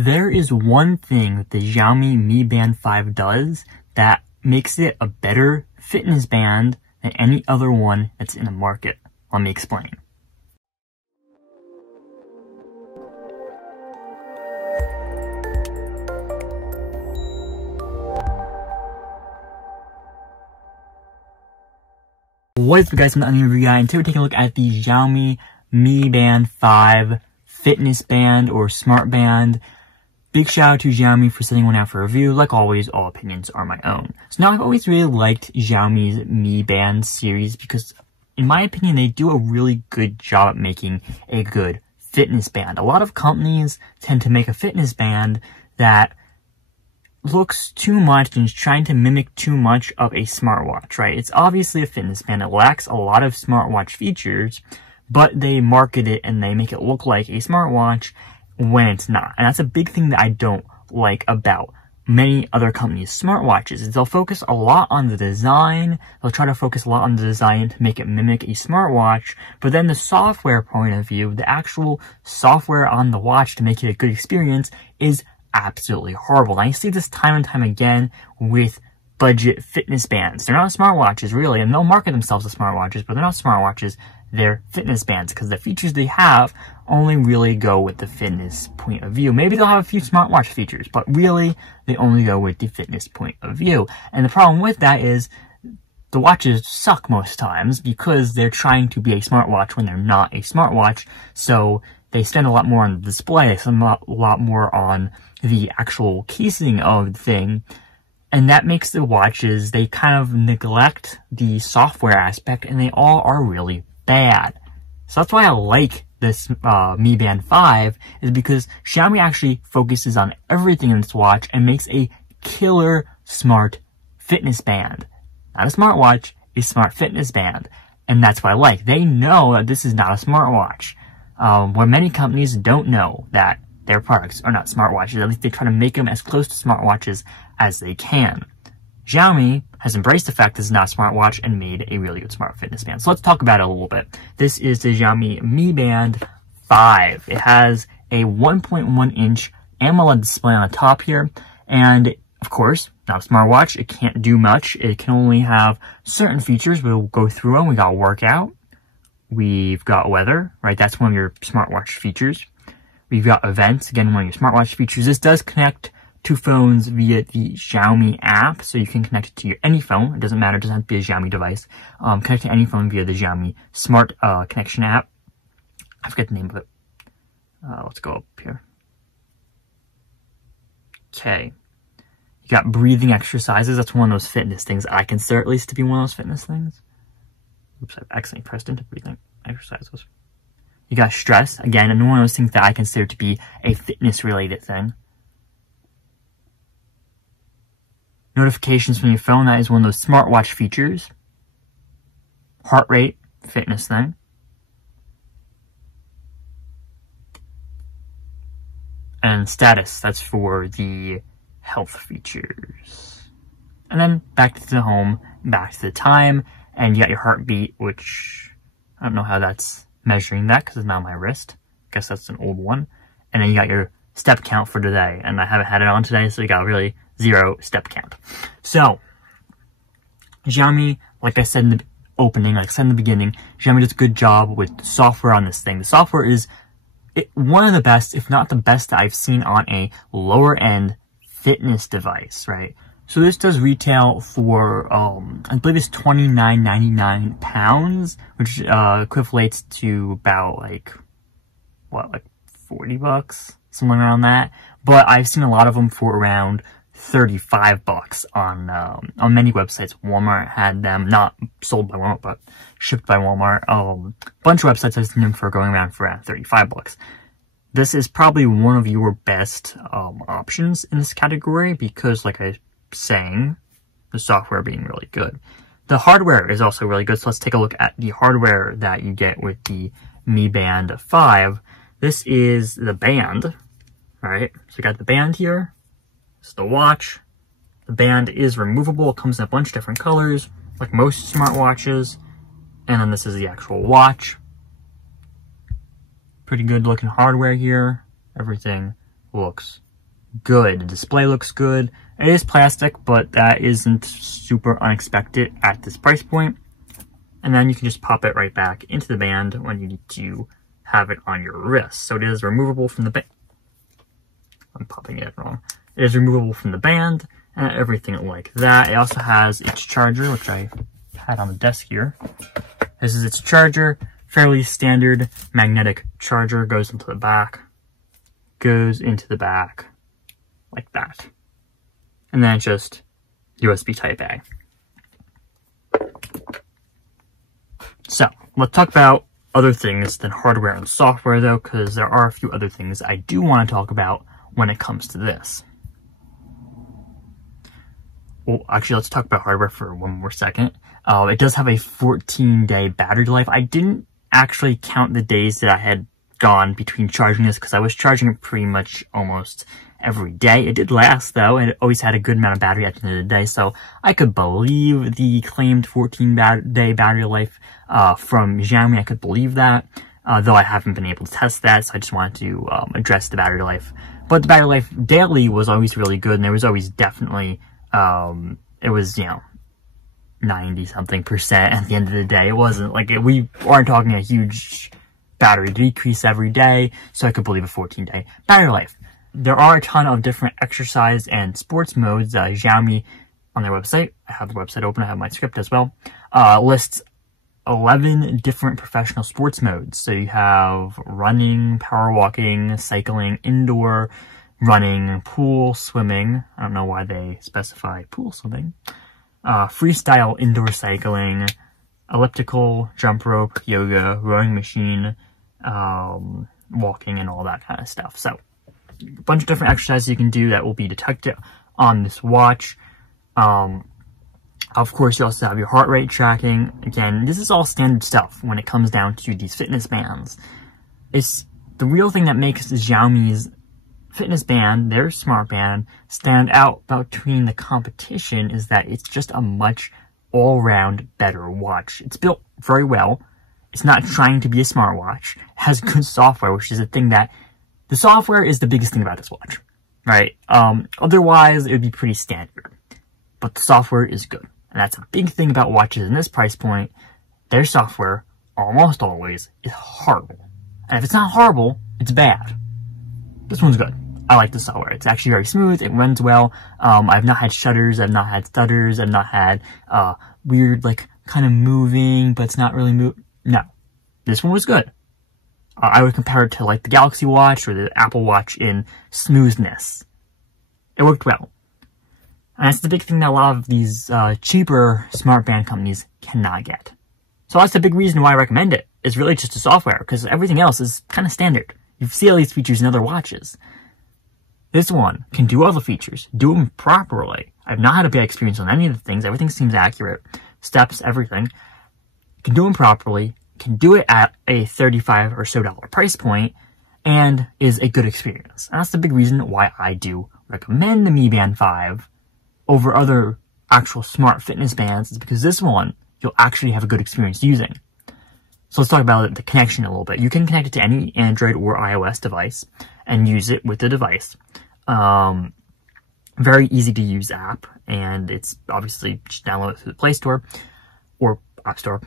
There is one thing that the Xiaomi Mi Band 5 does that makes it a better fitness band than any other one that's in the market. Let me explain. What is up, guys? I'm the Unnamed guy, and today we're taking a look at the Xiaomi Mi Band 5 fitness band or smart band. Big shout out to Xiaomi for sending one out for review. Like always, all opinions are my own. So now, I've always really liked Xiaomi's Mi Band series because, in my opinion, they do a really good job at making a good fitness band. A lot of companies tend to make a fitness band that looks too much and is trying to mimic too much of a smartwatch, right? It's obviously a fitness band. It lacks a lot of smartwatch features, but they market it and they make it look like a smartwatch when it's not. And that's a big thing that I don't like about many other companies' smartwatches, is they'll focus a lot on the design. They'll try to focus a lot on the design to make it mimic a smartwatch, but then the software point of view, the actual software on the watch to make it a good experience is absolutely horrible. And I see this time and time again with budget fitness bands. They're not smartwatches, really, and they'll market themselves as smartwatches, but they're not smartwatches. They're fitness bands because the features they have only really go with the fitness point of view. Maybe they'll have a few smartwatch features, but really they only go with the fitness point of view. And the problem with that is the watches suck most times because they're trying to be a smartwatch when they're not a smartwatch. So they spend a lot more on the display, they spend a lot more on the actual casing of the thing. And that makes the watches, they kind of neglect the software aspect, and they all are really bad. So that's why I like this Mi Band 5, is because Xiaomi actually focuses on everything in this watch and makes a killer smart fitness band. Not a smartwatch, a smart fitness band. And that's what I like. They know that this is not a smartwatch. Where many companies don't know that their products are not smartwatches. At least they try to make them as close to smartwatches as they can. Xiaomi has embraced the fact this is not a smartwatch and made a really good smart fitness band. So let's talk about it a little bit. This is the Xiaomi Mi Band 5. It has a 1.1-inch AMOLED display on the top here. And, of course, not a smartwatch. It can't do much. It can only have certain features. We'll go through them. We got workout. We've got weather, right? That's one of your smartwatch features. We've got events, again, one of your smartwatch features. This does connect to phones via the Xiaomi app, so you can connect it to any phone. It doesn't matter, it doesn't have to be a Xiaomi device. Connect to any phone via the Xiaomi Smart Connection app. I forget the name of it. Let's go up here. Okay. You got breathing exercises. That's one of those fitness things. I consider at least to be one of those fitness things. Oops, I've accidentally pressed into breathing exercises. You got stress, again, and one of those things that I consider to be a fitness-related thing. Notifications from your phone, that is one of those smartwatch features. Heart rate, fitness thing. And status, that's for the health features. And then back to the home, back to the time, and you got your heartbeat, which I don't know how that's measuring that because it's not on my wrist. I guess that's an old one. And then you got your step count for today, and I haven't had it on today, so you got really 0 step count. So Xiaomi, like I said in the opening, like I said in the beginning, Xiaomi does a good job with the software on this thing. The software is one of the best, if not the best, that I've seen on a lower end fitness device, right? So this does retail for, I believe it's £29.99, which equates to about like 40 bucks, somewhere around that. But I've seen a lot of them for around 35 bucks on many websites. Walmart had them, not sold by Walmart, but shipped by Walmart. A bunch of websites I've seen them for going around for around 35 bucks. This is probably one of your best options in this category because, like I was saying, the software being really good. The hardware is also really good, so let's take a look at the hardware that you get with the Mi Band 5. This is the band, right? So you got the band here. It's the watch. The band is removable. It comes in a bunch of different colors, like most smartwatches. And then this is the actual watch. Pretty good looking hardware here. Everything looks good. The display looks good. It is plastic, but that isn't super unexpected at this price point. And then you can just pop it right back into the band when you need to have it on your wrist. So it is removable from the band. I'm popping it wrong. It is removable from the band and everything like that. It also has its charger, which I had on the desk here. This is its charger. Fairly standard magnetic charger. Goes into the back. Goes into the back like that. And then just USB Type A. So, let's talk about other things than hardware and software though, because there are a few other things I do want to talk about when it comes to this. Well, actually, let's talk about hardware for one more second. It does have a 14-day battery life. I didn't actually count the days that I had gone between charging this because I was charging it pretty much almost every day. It did last though, and it always had a good amount of battery at the end of the day, so I could believe the claimed 14-day battery life from Xiaomi. I could believe that, though I haven't been able to test that, so I just wanted to address the battery life. But the battery life daily was always really good, and there was always definitely, it was, 90-something% at the end of the day. It wasn't like, we aren't talking a huge battery decrease every day, so I could believe a 14-day battery life. There are a ton of different exercise and sports modes. Xiaomi, on their website, I have the website open, I have my script as well, lists 11 different professional sports modes. So you have running, power walking, cycling, indoor, running, pool, swimming. I don't know why they specify pool swimming. Freestyle indoor cycling, elliptical, jump rope, yoga, rowing machine, walking, and all that kind of stuff. So, a bunch of different exercises you can do that will be detected on this watch. Of course, you also have your heart rate tracking. Again, this is all standard stuff when it comes down to these fitness bands. It's the real thing that makes Xiaomi's fitness band, their smart band, stand out between the competition is that it's just a much all-round better watch. It's built very well. It's not trying to be a smartwatch. It has good software, which is a thing that the software is the biggest thing about this watch, right? Otherwise, it would be pretty standard. But the software is good. And that's a big thing about watches in this price point. Their software, almost always, is horrible. And if it's not horrible, it's bad. This one's good. I like the software. It's actually very smooth. It runs well. I've not had shudders. I've not had stutters. I've not had weird, kind of moving, but it's not really moving. No. This one was good. I would compare it to, the Galaxy Watch or the Apple Watch in smoothness. It worked well. And that's the big thing that a lot of these cheaper smart band companies cannot get. So that's the big reason why I recommend it. It's really just the software, because everything else is kind of standard. You see all these features in other watches. This one can do all the features, do them properly. I've not had a bad experience on any of the things. Everything seems accurate. Steps, everything. Can do them properly, can do it at a $35 or so price point, and is a good experience. And that's the big reason why I do recommend the Mi Band 5 over other actual smart fitness bands, is because this one, you'll actually have a good experience using. So let's talk about the connection a little bit. You can connect it to any Android or iOS device and use it with the device. Very easy to use app, and it's obviously just download it through the Play Store or App Store.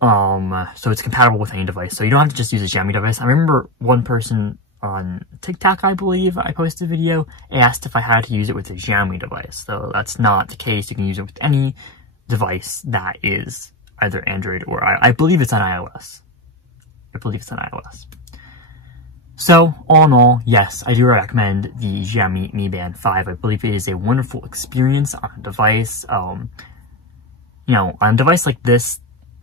So it's compatible with any device. So you don't have to just use a Xiaomi device. I remember one person on TikTok, I believe, I posted a video, asked if I had to use it with a Xiaomi device. So that's not the case. You can use it with any device that is either Android or I believe it's on iOS. I believe it's on iOS. So, all in all, yes, I do recommend the Xiaomi Mi Band 5. I believe it is a wonderful experience on a device. On a device like this,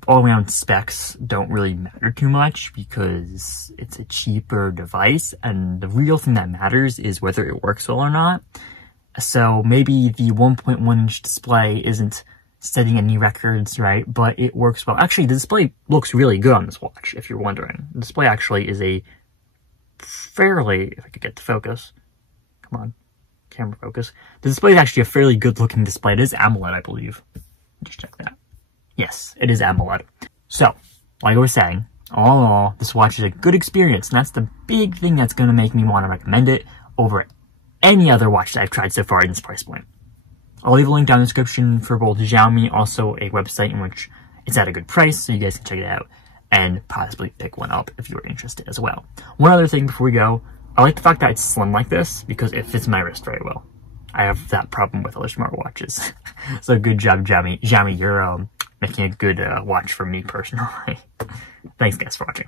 all-around specs don't really matter too much because it's a cheaper device, and the real thing that matters is whether it works well or not. So maybe the 1.1-inch display isn't setting any records, right? But it works well. Actually, the display looks really good on this watch, if you're wondering. The display actually is a fairly, if I could get the focus, come on, camera focus. The display is actually a fairly good-looking display. It is AMOLED, I believe. Just check that. Yes, it is AMOLED. So, like I was saying, all in all, this watch is a good experience, and that's the big thing that's going to make me want to recommend it over any other watch that I've tried so far in this price point. I'll leave a link down in the description for both Xiaomi, also a website in which it's at a good price, so you guys can check it out and possibly pick one up if you're interested as well. One other thing before we go, I like the fact that it's slim like this because it fits my wrist very well. I have that problem with other smartwatches. So good job, Xiaomi. Xiaomi, you're making a good watch for me personally. Thanks guys for watching.